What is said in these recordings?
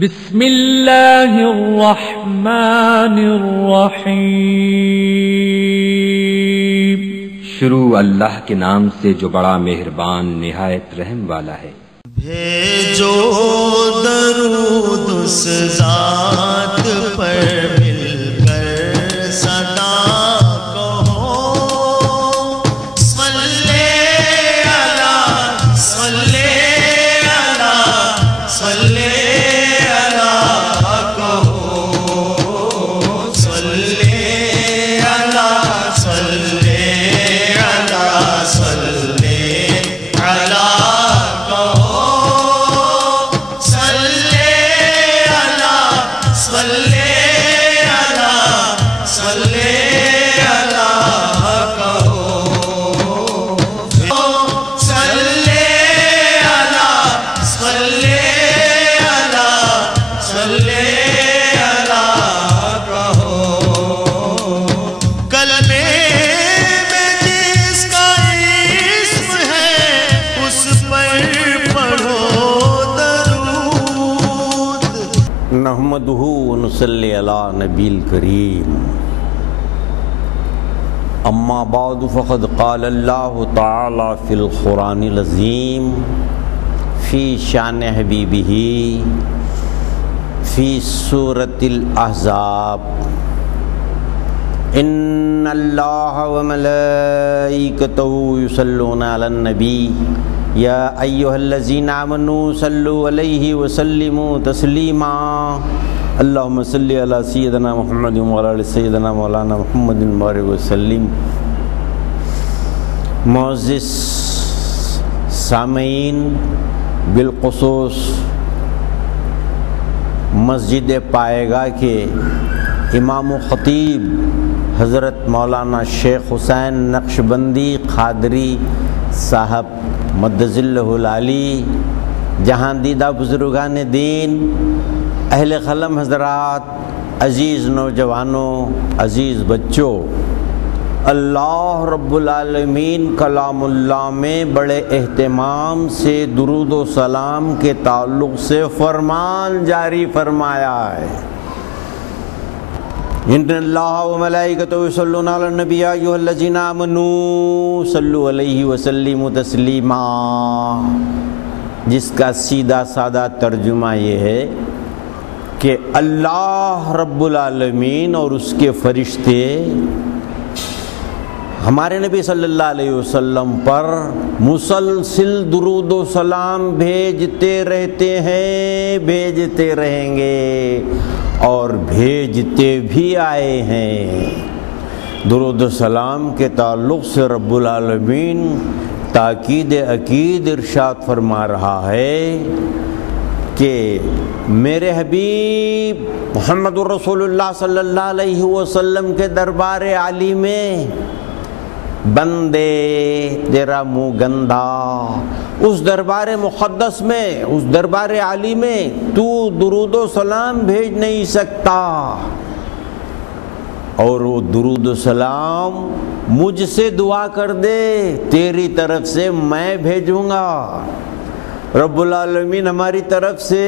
بسم اللہ الرحمن الرحیم۔ شروع اللہ کے نام سے جو بڑا مہربان نہایت رحم والا ہے۔ بھیجو درود اس ذات پر مل کر صدا کہو، صلی علی صلی علی صلی علی کہو، صلی علی صلی علی صلی علی نحمدہ ونصلی علی نبی الکریم، اما بعد فقد قال اللہ تعالی فی القرآن العظیم فی شان حبیبہ فی سورۃ الاحزاب، ان اللہ وملائکتہ یصلون علی النبی یا ایہا الذین آمنوا صلوا علیہ وسلموا تسلیما، اللہم صلی علی سیدنا محمد وعلی آل سیدنا مولانا محمد وبارک وسلم۔ معزز سامعین، بالخصوص مسجد پائے گاہ کے امام و خطیب حضرت مولانا شیخ حسین نقشبندی قادری صاحب مدظ اللہ العالی، جہاں دیدہ بزرگان دین، اہل قلم حضرات، عزیز نوجوانوں، عزیز بچوں، اللہ رب العالمین کلام اللہ میں بڑے اہتمام سے درود و سلام کے تعلق سے فرمان جاری فرمایا ہے۔ ان اللہ و ملائکتہ یصلون علی النبی یا ایھا الذین آمنوا صلوا علیہ وسلموا تسلیما، جس کا سیدھا سادہ ترجمہ یہ ہے کہ اللہ رب العالمین اور اس کے فرشتے ہمارے نبی صلی اللہ علیہ وسلم پر مسلسل درود و سلام بھیجتے رہتے ہیں، بھیجتے رہیں گے اور بھیجتے بھی آئے ہیں۔ درود و سلام کے تعلق سے رب العالمین تاکید عقید ارشاد فرما رہا ہے کہ میرے حبیب محمد الرسول اللہ صلی اللہ علیہ وسلم کے دربار عالی میں بندے تیرا منہ گندا، اس دربار مقدس میں، اس دربار عالی میں تو درود و سلام بھیج نہیں سکتا، اور وہ درود و سلام مجھ سے دعا کر دے، تیری طرف سے میں بھیجوں گا۔ رب العالمین ہماری طرف سے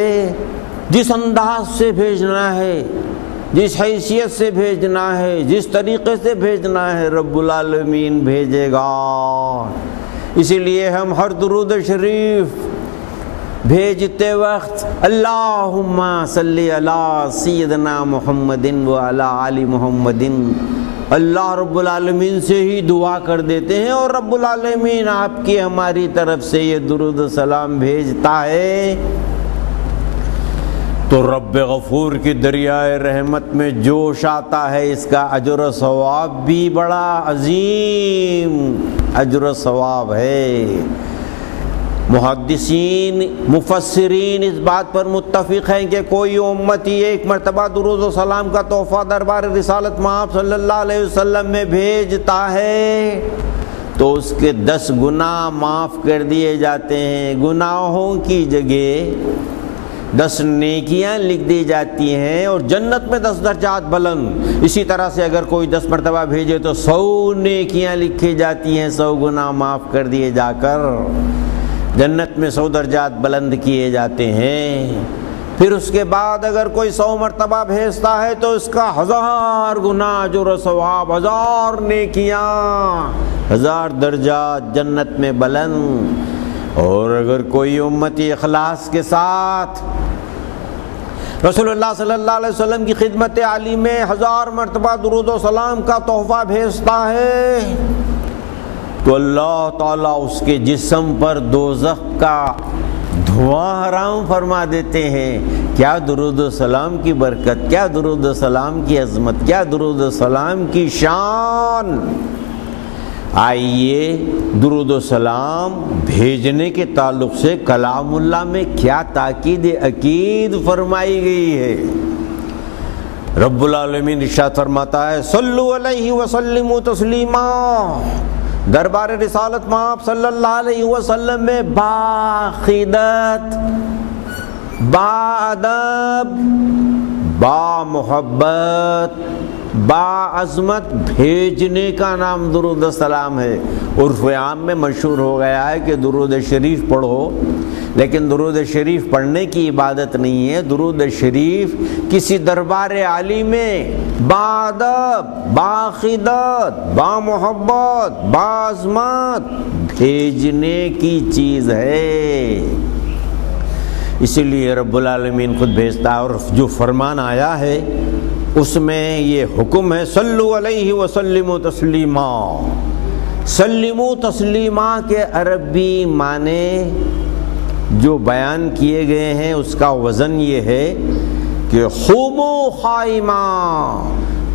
جس انداز سے بھیجنا ہے، جس حیثیت سے بھیجنا ہے، جس طریقے سے بھیجنا ہے، رب العالمین بھیجے گا۔ اسی لیے ہم ہر درود شریف بھیجتے وقت اللہم صلی علی سیدنا محمد وعلی آل محمد، اللہ رب العالمین سے ہی دعا کر دیتے ہیں، اور رب العالمین آپ کی ہماری طرف سے یہ درود و سلام بھیجتا ہے تو رب غفور کی دریائے رحمت میں جوش آتا ہے، اس کا اجر و ثواب بھی بڑا عظیم اجر و ثواب ہے۔ محدثین مفسرین اس بات پر متفق ہیں کہ کوئی امتی ایک مرتبہ درود و سلام کا تحفہ دربار رسالت مآب صلی اللہ علیہ وسلم میں بھیجتا ہے تو اس کے 10 گناہ معاف کر دیے جاتے ہیں، گناہوں کی جگہ 10 نیکیاں لکھ دی جاتی ہیں، اور جنت میں 10 درجات بلند۔ اسی طرح سے اگر کوئی 10 مرتبہ بھیجے تو 100 نیکیاں لکھی جاتی ہیں، 100 گناہ معاف کر دیے جا کر جنت میں 100 درجات بلند کیے جاتے ہیں۔ پھر اس کے بعد اگر کوئی 100 مرتبہ بھیجتا ہے تو اس کا 1000 گنا اجر و ثواب، 1000 نیکیاں، 1000 درجات جنت میں بلند۔ اور اگر کوئی امتی اخلاص کے ساتھ رسول اللہ صلی اللہ علیہ وسلم کی خدمت عالی میں 1000 مرتبہ درود و سلام کا تحفہ بھیجتا ہے تو اللہ تعالیٰ اس کے جسم پر دوزخ کا دھواں حرام فرما دیتے ہیں۔ کیا درود و سلام کی برکت، کیا درود و سلام کی عظمت، کیا درود و سلام کی شان۔ آئیے درود و سلام بھیجنے کے تعلق سے کلام اللہ میں کیا تاکید اکید فرمائی گئی ہے۔ رب العالمین ارشاد فرماتا ہے صلو علیہ وسلموا تسلیما۔ دربار رسالت میں آپ صلی اللہ علیہ وسلم میں باخدت، با ادب، با محبت، با عظمت بھیجنے کا نام درود و سلام ہے۔ عرف عام میں مشہور ہو گیا ہے کہ درود شریف پڑھو، لیکن درود شریف پڑھنے کی عبادت نہیں ہے۔ درود شریف کسی دربار عالی میں با ادب، با خدمت، با محبت، با عظمت بھیجنے کی چیز ہے۔ اسی لیے رب العالمین خود بھیجتا ہے، اور جو فرمان آیا ہے اس میں یہ حکم ہے صلو علیہ وسلموا تسلیما۔ سلموا تسلیما کے عربی معنی جو بیان کیے گئے ہیں اس کا وزن یہ ہے کہ قوموا قائما،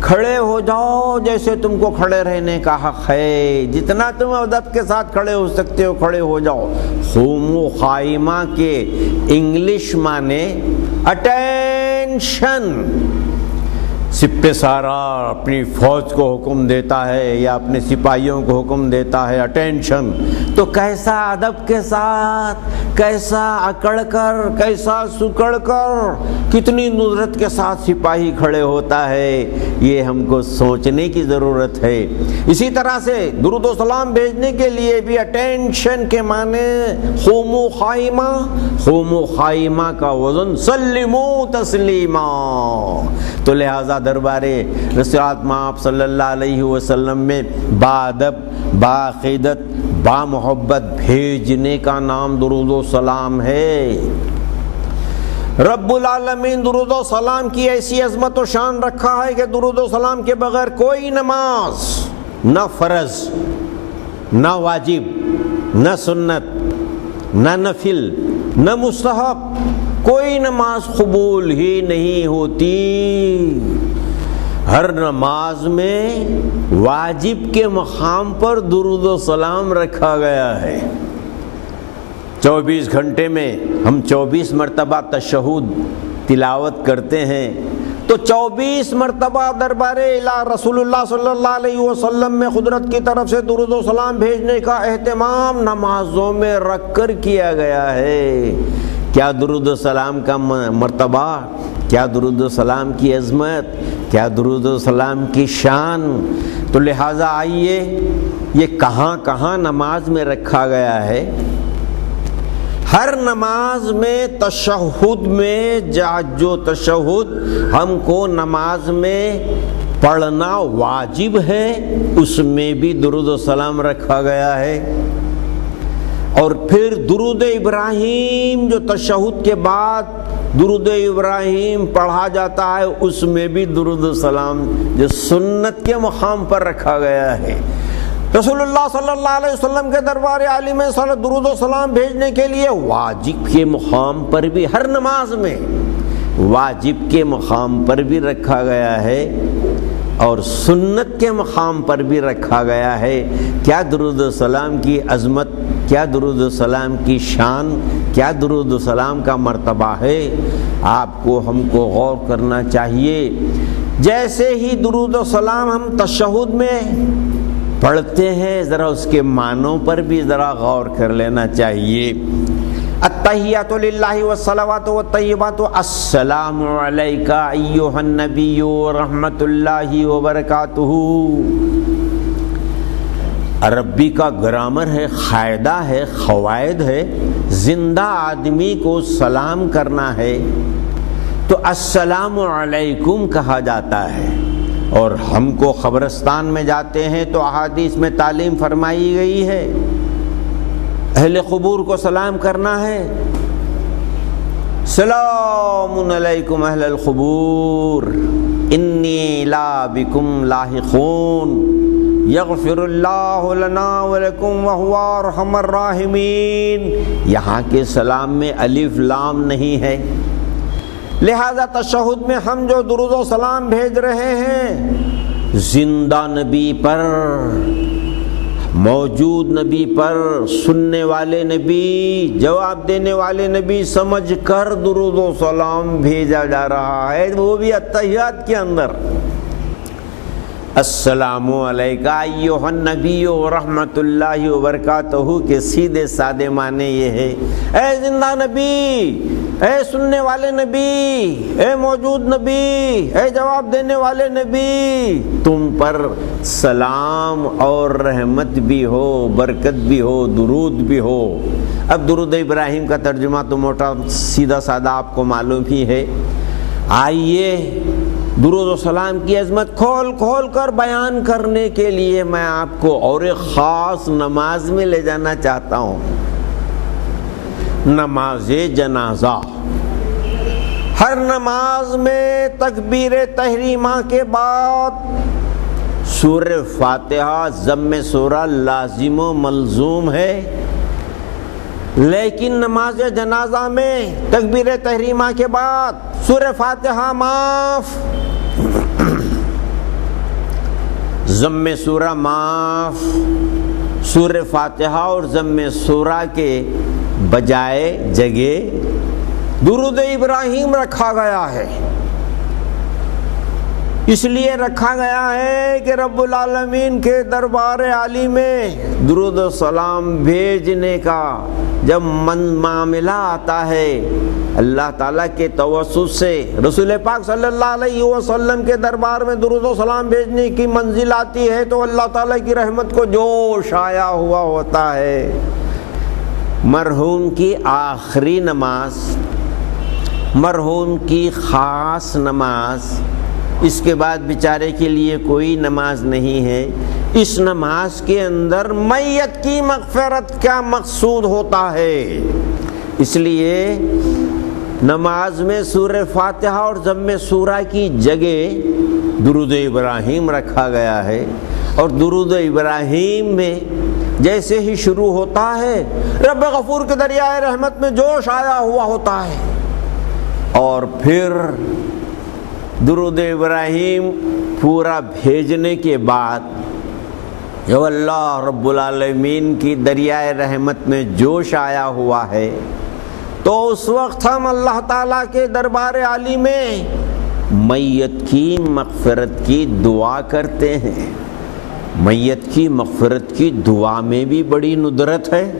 کھڑے ہو جاؤ جیسے تم کو کھڑے رہنے کا حق ہے، جتنا تم ادب کے ساتھ کھڑے ہو سکتے ہو کھڑے ہو جاؤ۔ قوموا قائما کے انگلش معنی اٹینشن۔ سپہ سارا اپنی فوج کو حکم دیتا ہے یا اپنے سپاہیوں کو حکم دیتا ہے اٹینشن، تو کیسا ادب کے ساتھ، کیسا اکڑ کر، کیسا سکڑ کر، کتنی ندرت کے ساتھ سپاہی کھڑے ہوتا ہے، یہ ہم کو سوچنے کی ضرورت ہے۔ اسی طرح سے درود و سلام بھیجنے کے لیے بھی اٹینشن کے معنی قوموا قائما، قوموا قائما کا وزن سلموا تسلیما۔ تو لہذا دربار رسالت میں آپ صلی اللہ علیہ وسلم میں با ادب، با عقیدت، با محبت بھیجنے کا نام درود و سلام ہے۔ رب العالمین درود و سلام کی ایسی عظمت و شان رکھا ہے کہ درود و سلام کے بغیر کوئی نماز، نہ فرض، نہ واجب، نہ سنت، نہ نفل، نہ مستحب، کوئی نماز قبول ہی نہیں ہوتی۔ ہر نماز میں واجب کے مقام پر درود و سلام رکھا گیا ہے۔ 24 گھنٹے میں ہم 24 مرتبہ تشہد تلاوت کرتے ہیں تو 24 مرتبہ دربار الہ رسول اللہ صلی اللہ علیہ وسلم میں قدرت کی طرف سے درود و سلام بھیجنے کا اہتمام نمازوں میں رکھ کر کیا گیا ہے۔ کیا درود و سلام کا مرتبہ، کیا درود و سلام کی عظمت، کیا درود و سلام کی شان۔ تو لہٰذا آئیے یہ کہاں کہاں نماز میں رکھا گیا ہے۔ ہر نماز میں تشہد میں جو تشہد ہم کو نماز میں پڑھنا واجب ہے اس میں بھی درود و سلام رکھا گیا ہے۔ اور پھر درود ابراہیم جو تشہد کے بعد درود ابراہیم پڑھا جاتا ہے اس میں بھی درود و سلام جو سنت کے مقام پر رکھا گیا ہے۔ رسول اللہ صلی اللہ علیہ وسلم کے دربار عالی میں درود و سلام بھیجنے کے لیے واجب کے مقام پر بھی ہر نماز میں واجب کے مقام پر بھی رکھا گیا ہے اور سنت کے مقام پر بھی رکھا گیا ہے۔ کیا درود و سلام کی عظمت، کیا درود و سلام کی شان، کیا درود و سلام کا مرتبہ ہے، آپ کو ہم کو غور کرنا چاہیے۔ جیسے ہی درود و سلام ہم تشہد میں پڑھتے ہیں ذرا اس کے معنوں پر بھی ذرا غور کر لینا چاہیے۔ التحیات للہ والصلوات والطیبات السلام علیک ایھا النبی ورحمۃ اللہ وبرکاتہ۔ عربی کا گرامر ہے، قاعدہ ہے، قواعد ہے۔ زندہ آدمی کو سلام کرنا ہے تو السلام علیکم کہا جاتا ہے، اور ہم کو قبرستان میں جاتے ہیں تو احادیث میں تعلیم فرمائی گئی ہے اہل قبور کو سلام کرنا ہے، سلام علیکم اہل القبور انی لا بکم لاحقون یغفر اللہ لنا ولکم وہو ارحم الراحمین۔ یہاں کے سلام میں الف لام نہیں ہے، لہذا تشہد میں ہم جو درود و سلام بھیج رہے ہیں زندہ نبی پر، موجود نبی پر، سننے والے نبی، جواب دینے والے نبی سمجھ کر درود و سلام بھیجا جا رہا ہے، وہ بھی اتحیات کے اندر۔ السلام علیکہ ایھا النبی ورحمۃ اللہ وبرکاتہ کے سیدھے سادے معنی یہ ہے، اے زندہ نبی، اے سننے والے نبی، اے موجود نبی، اے جواب دینے والے نبی، تم پر سلام اور رحمت بھی ہو، برکت بھی ہو، درود بھی ہو۔ اب درود ابراہیم کا ترجمہ تو موٹا سیدھا سادہ آپ کو معلوم ہی ہے، آئیے درود و سلام کی عظمت کھول کھول کر بیان کرنے کے لیے میں آپ کو اور ایک خاص نماز میں لے جانا چاہتا ہوں، نماز جنازہ۔ ہر نماز میں تکبیر تحریمہ کے بعد سورہ فاتحہ ضم سورہ لازم و ملزوم ہے، لیکن نماز جنازہ میں تکبیر تحریمہ کے بعد سورہ فاتحہ معاف، ضم سورہ معاف، سورہ فاتحہ اور ضم سورہ کے بجائے جگہ درود ابراہیم رکھا گیا ہے۔ اس لیے رکھا گیا ہے کہ رب العالمین کے دربار عالی میں درود و سلام بھیجنے کا جب معاملہ آتا ہے، اللہ تعالیٰ کے توسط سے رسول پاک صلی اللہ علیہ وسلم کے دربار میں درود و سلام بھیجنے کی منزل آتی ہے تو اللہ تعالیٰ کی رحمت کو جوش آیا ہوا ہوتا ہے۔ مرحوم کی آخری نماز، مرحوم کی خاص نماز، اس کے بعد بیچارے کے لیے کوئی نماز نہیں ہے۔ اس نماز کے اندر میت کی مغفرت کا مقصود ہوتا ہے، اس لیے نماز میں سورہ فاتحہ اور ضم سورہ کی جگہ درود ابراہیم رکھا گیا ہے، اور درود ابراہیم میں جیسے ہی شروع ہوتا ہے رب غفور کے دریائے رحمت میں جوش آیا ہوا ہوتا ہے، اور پھر درود ابراہیم پورا بھیجنے کے بعد جب اللہ رب العالمین کی دریائے رحمت میں جوش آیا ہوا ہے تو اس وقت ہم اللہ تعالیٰ کے دربار عالی میں میت کی مغفرت کی دعا کرتے ہیں۔ میت کی مغفرت کی دعا میں بھی بڑی ندرت ہے۔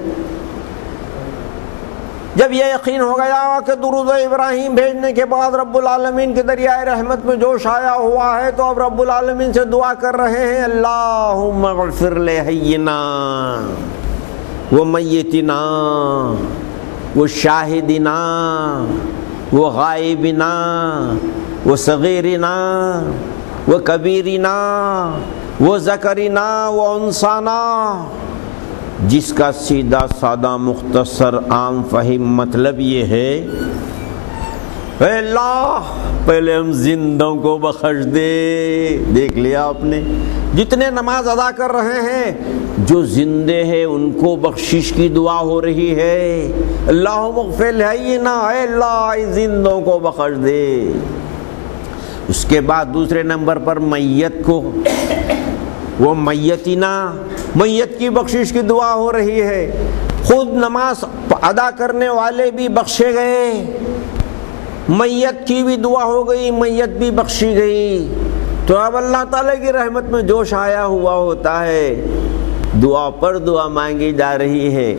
جب یہ یقین ہو گیا کہ درود ابراہیم بھیجنے کے بعد رب العالمین کے دریائے رحمت میں جوش آیا ہوا ہے تو اب رب العالمین سے دعا کر رہے ہیں، اللہم اغفر لحینا ومیتنا وشاہدنا وغائبنا وصغیرنا وکبیرنا وذکرنا وانثانا، جس کا سیدھا سادہ مختصر عام فہم مطلب یہ ہے، اے اللہ پہلے ہم زندوں کو بخش دے۔ دیکھ لیا آپ نے، جتنے نماز ادا کر رہے ہیں جو زندے ہیں ان کو بخشش کی دعا ہو رہی ہے، اللہم اغفر لحینا، اے اللہ زندوں کو بخش دے۔ اس کے بعد دوسرے نمبر پر میت کو، وہ میتنا، میت کی بخشش کی دعا ہو رہی ہے، خود نماز ادا کرنے والے بھی بخشے گئے، میت کی بھی دعا ہو گئی، میت بھی بخشی گئی، تو اب اللہ تعالیٰ کی رحمت میں جوش آیا ہوا ہوتا ہے، دعا پر دعا مانگی جا رہی ہے،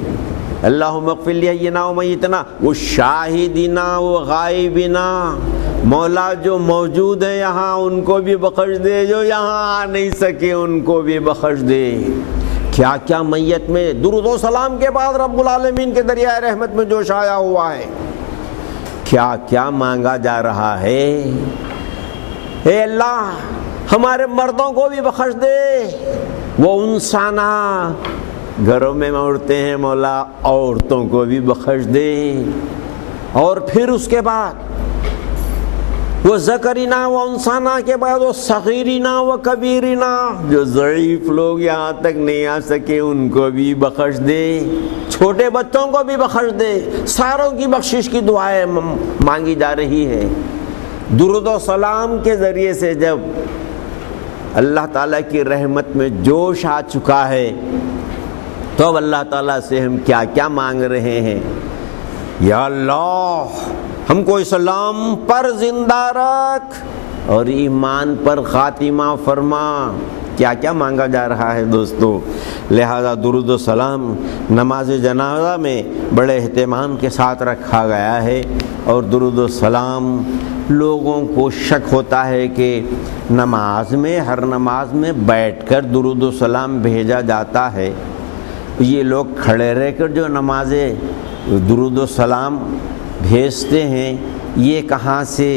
اللہم اغفر لحینا ومیتنا وشاہدنا وغائبنا، مولا جو موجود ہیں یہاں ان کو بھی بخش دے، جو یہاں آ نہیں سکے ان کو بھی بخش دے۔ کیا کیا میت میں درود و سلام کے بعد رب العالمین کے دریائے رحمت میں جوش آیا ہوا ہے۔ کیا کیا مانگا جا رہا ہے۔ اے اللہ ہمارے مردوں کو بھی بخش دے، وہ انسانہ گھروں میں اڑتے ہیں مولا، عورتوں کو بھی بخش دے۔ اور پھر اس کے بعد وہ ذکرینا و انسانہ کے بعد وہ صغیرینا و کبیرینا، جو ضعیف لوگ یہاں تک نہیں آ سکے ان کو بھی بخش دے، چھوٹے بچوں کو بھی بخش دے۔ ساروں کی بخشش کی دعائیں مانگی جا رہی ہے۔ درود و سلام کے ذریعے سے جب اللہ تعالیٰ کی رحمت میں جوش آ چکا ہے تو اب اللہ تعالیٰ سے ہم کیا کیا مانگ رہے ہیں۔ یا اللہ ہم کو اسلام پر زندہ رکھ اور ایمان پر خاتمہ فرما۔ کیا کیا مانگا جا رہا ہے دوستو۔ لہذا درود و سلام نماز جنازہ میں بڑے اہتمام کے ساتھ رکھا گیا ہے، اور درود و سلام لوگوں کو شک ہوتا ہے کہ نماز میں، ہر نماز میں بیٹھ کر درود و سلام بھیجا جاتا ہے۔ یہ لوگ کھڑے رہ کر جو نمازیں درود و سلام بھیجتے ہیں یہ کہاں سے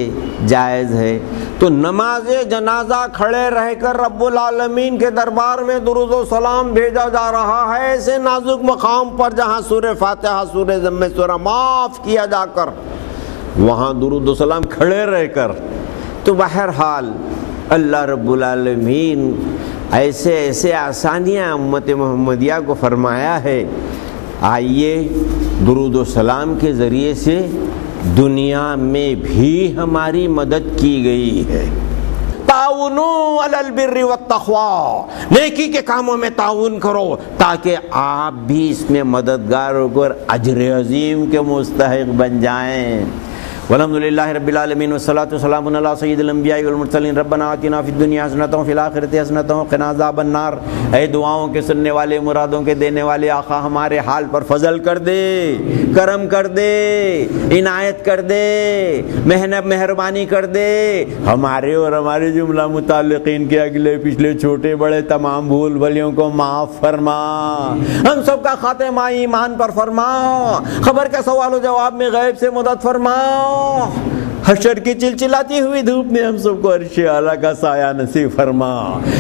جائز ہے؟ تو نماز جنازہ کھڑے رہ کر رب العالمین کے دربار میں درود و سلام بھیجا جا رہا ہے، ایسے نازک مقام پر جہاں سورہ فاتحہ، سورہ ضم، سورہ معاف کیا جا کر وہاں درود و سلام کھڑے رہ کر۔ تو بہرحال اللہ رب العالمین ایسے ایسے آسانیاں امت محمدیہ کو فرمایا ہے۔ آئیے درود و سلام کے ذریعے سے دنیا میں بھی ہماری مدد کی گئی ہے۔ تعاونوا علی البر والتقوی، نیکی کے کاموں میں تعاون کرو تاکہ آپ بھی اس میں مددگار ہو کر اجر عظیم کے مستحق بن جائیں۔ والحمدللہ رب العالمین والصلاة والسلام علی سید الانبیاء والمرسلین۔ ربنا آتنا فی الدنیا حسنۃ وفی الآخرۃ حسنۃ وقنا عذاب النار۔ اے دعاؤں کے سننے والے، مرادوں کے دینے والے آقا، ہمارے حال پر فضل کر دے، کرم کر دے، عنایت کر دے، مہربانی کر دے، ہمارے اور ہمارے جملہ متعلقین کے اگلے پچھلے چھوٹے بڑے تمام بھول بھلیوں کو معاف فرما، ہم سب کا خاتمہ ایمان پر فرما، خبر کے سوال و جواب میں غیب سے مدد فرما، حشر کی چلچلاتی ہوئی دھوپ میں ہم سب کو عرش اعلیٰ کا سایہ نصیب فرما۔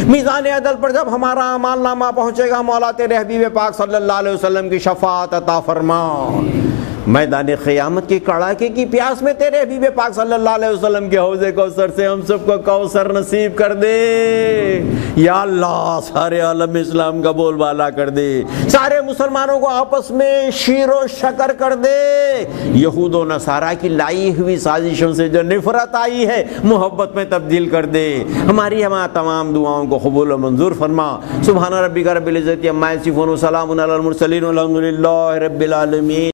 میزان عدل پر جب ہمارا اعمال نامہ پہنچے گا مولا تیرے حبیب پاک صلی اللہ علیہ وسلم کی شفاعت عطا فرما۔ میدان قیامت کی کڑاکے کی پیاس میں تیرے حبیب پاک صلی اللہ علیہ وسلم کے حوض کوثر سے ہم سب کو کوثر نصیب کر دے۔ یا اللہ سارے عالم اسلام کا بول بالا کر دے، سارے مسلمانوں کو آپس میں شیر و شکر کر دے، یہود و نصارہ کی لائی ہوئی سازشوں سے جو نفرت آئی ہے محبت میں تبدیل کر دے۔ ہماری تمام دعاؤں کو قبول و منظور فرما۔ سبحان ربک رب العزت عما یصفون وسلام علی المرسلین والحمد للہ رب العالمین۔